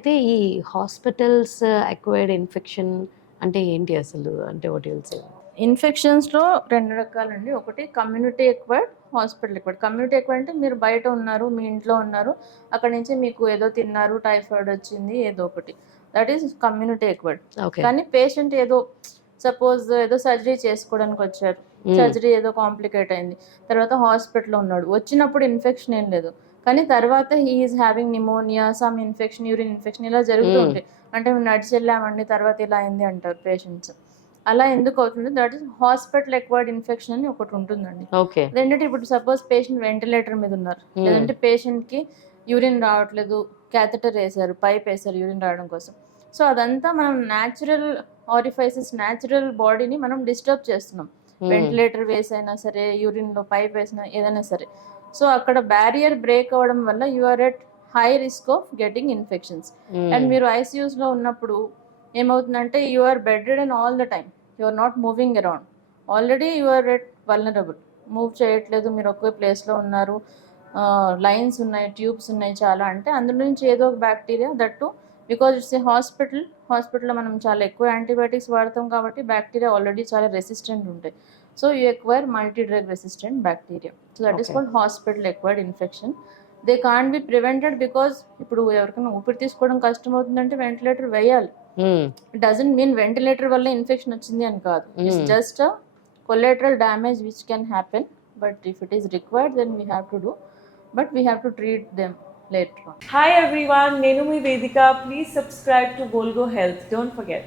అయితే ఈ hospitals acquired infection అంటే ఏంటి అసలు? అంటే వాట్ యు విల్ సే? ఇన్ఫెక్షన్స్‌లో 2 రకాలండి. ఒకటి community acquired, hospital acquired. Community acquired అంటే మీరు బయట ఉన్నారు, మీ ఇంట్లో ఉన్నారు. అక్కడి నుంచి మీకు ఏదో తిన్నారు, టైఫాయిడ్ వచ్చింది ఏదో ఒకటి. That is community acquired. Okay. కానీ పేషెంట్ ఏదో సపోజ్ ఏదో సర్జరీ చేసుకోవడానికి వచ్చారు. సర్జరీ ఏదో కాంప్లికేట్ అయింది. తర్వాత హాస్పిటల్‌లో ఉన్నాడు. వచ్చినప్పుడు ఇన్ఫెక్షన్ ఏం లేదు. కానీ తర్వాత he is having pneumonia, some infection, urine infection ఇలా జరుగుతూ ఉంటాయి. అంటే మేము నడిచెళ్ళామండి తర్వాత ఇలా అయింది అంటారు పేషెంట్స్. అలా ఎందుకు అవుతుంది? That is hospital acquired infection అని ఒకటి ఉంటుందండి. ఓకే. అదేంటంటే ఇప్పుడు సపోజ్ పేషెంట్ వెంటిలేటర్ మీద ఉన్నారు. లేదంటే పేషెంట్‌కి యూరిన్ రావట్లేదు. క్యాథెటర్ ఏసారు. పైప్ ఏసారు యూరిన్ రావడం కోసం. సో, అదంతా మనం న్యాచురల్ ఆరిఫైసెస్, న్యాచురల్ బాడీని మనం డిస్టర్బ్ చేస్తున్నాం. వెంటిలేటర్ వేసైనా సరే, యూరిన్‌లో పైప్ వేసినా ఏదైనా సరే. సో, అక్కడ బ్యారియర్ బ్రేక్ అవ్వడం వల్ల you are at high risk of getting infections. And మీరు ఐసీయూస్‌లో ఉన్నప్పుడు ఏమవుతుందంటే you are bedridden all the time. You are not moving around. Already you are at vulnerable. Move చేయట్లేదు, మీరు ఒకే ప్లేస్‌లో ఉన్నారు. లైన్స్ ఉన్నాయి, ట్యూబ్స్ ఉన్నాయి చాలా. అంటే అందులో నుంచి ఏదో ఒక bacteria that to because it's a hospital. హాస్పిటల్‌లో మనం చాలా ఎక్కువ యాంటీబయాటిక్స్ వాడతాం కాబట్టి బ్యాక్టీరియా ఆల్రెడీ చాలా రెసిస్టెంట్ ఉంటాయి. So, you acquire multi drug resistant bacteria. So, that is okay. Called hospital acquired infection. They can't be prevented because ఇప్పుడు ఎవరికైనా ఊపిరి తీసుకోవడం కష్టమవుతుందంటే వెంటిలేటర్ వేయాలి. ఇట్ డజంట్ మీన్ వెంటిలేటర్ వల్ల ఇన్ఫెక్షన్ వచ్చింది అని కాదు. It's just a collateral damage which can happen. But if it is required then we have to do. But we have to treat them later on. Hi everyone, Nenu mi Vedika. Please subscribe to Volgo Health. Don't forget.